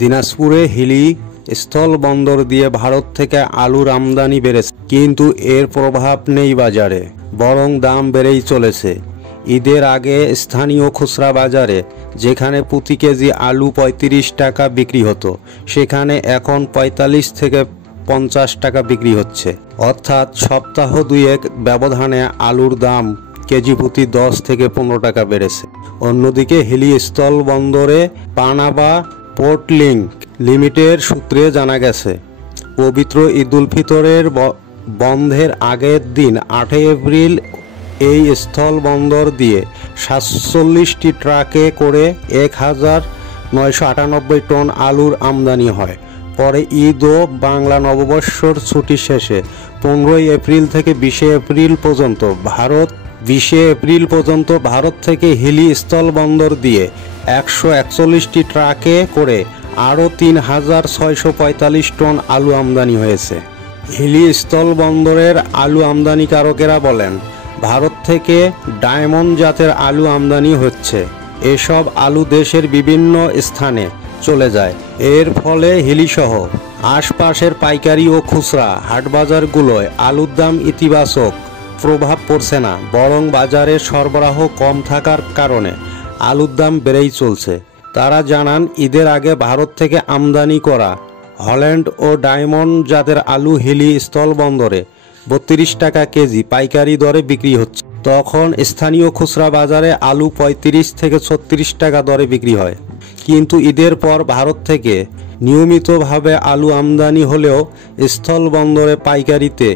দিনাজপুরে হিলি স্থল বন্দর দিয়ে ভারত থেকে আলুর আমদানি বেড়েছে, কিন্তু এর প্রভাব নেই বাজারে, বরং দাম বেড়েই চলেছে। ঈদের আগে স্থানীয় খুচরা বাজারে যেখানে প্রতি কেজি আলু ৩৫ টাকা বিক্রি হতো, সেখানে এখন ৪৫ থেকে ৫০ টাকা বিক্রি হচ্ছে। অর্থাৎ সপ্তাহ দুয়েক ব্যবধানে আলুর দাম কেজি প্রতি ১০ থেকে ১৫ টাকা বেড়েছে। অন্যদিকে হিলি স্থল বন্দরে পানামা পোর্ট লিংক লিমিটেড সূত্রে জানা গেছে, পবিত্র ঈদুল ফিতরের বন্ধের আগের দিন ৮ এপ্রিল এই স্থল বন্দর দিয়ে ৪৭টি ট্রাকে করে ১,৯৯৮ টন আলুর আমদানি হয়। পরে ঈদ ও বাংলা নববর্ষর ছুটি শেষে ১৫ এপ্রিল থেকে ২০ এপ্রিল পর্যন্ত ভারত থেকে হিলি স্থল বন্দর দিয়ে ১৪১টি ট্রাকে করে আরও ৩,৬৪৫ টন আলু আমদানি হয়েছে। হিলি স্থল বন্দরের আলু আমদানিকারকেরা বলেন, ভারত থেকে ডায়মন্ড জাতের আলু আমদানি হচ্ছে। এসব আলু দেশের বিভিন্ন স্থানে চলে যায়। এর ফলে হিলিসহ আশপাশের পাইকারি ও খুচরা হাটবাজারগুলোয় আলুর দাম ইতিবাচক প্রভাব পড়ছে না, বরং বাজারে সরবরাহ কম থাকার কারণে আলুর দাম বেড়েই চলছে। তারা জানান, ঈদের আগে ভারত থেকে আমদানি করা হল্যান্ড ও ডায়মন্ড জাতের আলু হিলি স্থল বন্দরে ৩২ টাকা কেজি পাইকারি দরে বিক্রি হচ্ছে। তখন স্থানীয় খুচরা বাজারে আলু ৩৫ থেকে ৩৬ টাকা দরে বিক্রি হয়। কিন্তু ঈদের পর ভারত থেকে নিয়মিতভাবে আলু আমদানি হলেও স্থল বন্দরে পাইকারিতে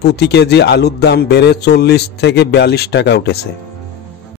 প্রতি কেজি আলুর দাম বেড়ে ৪০ থেকে ৪২ টাকা উঠেছে।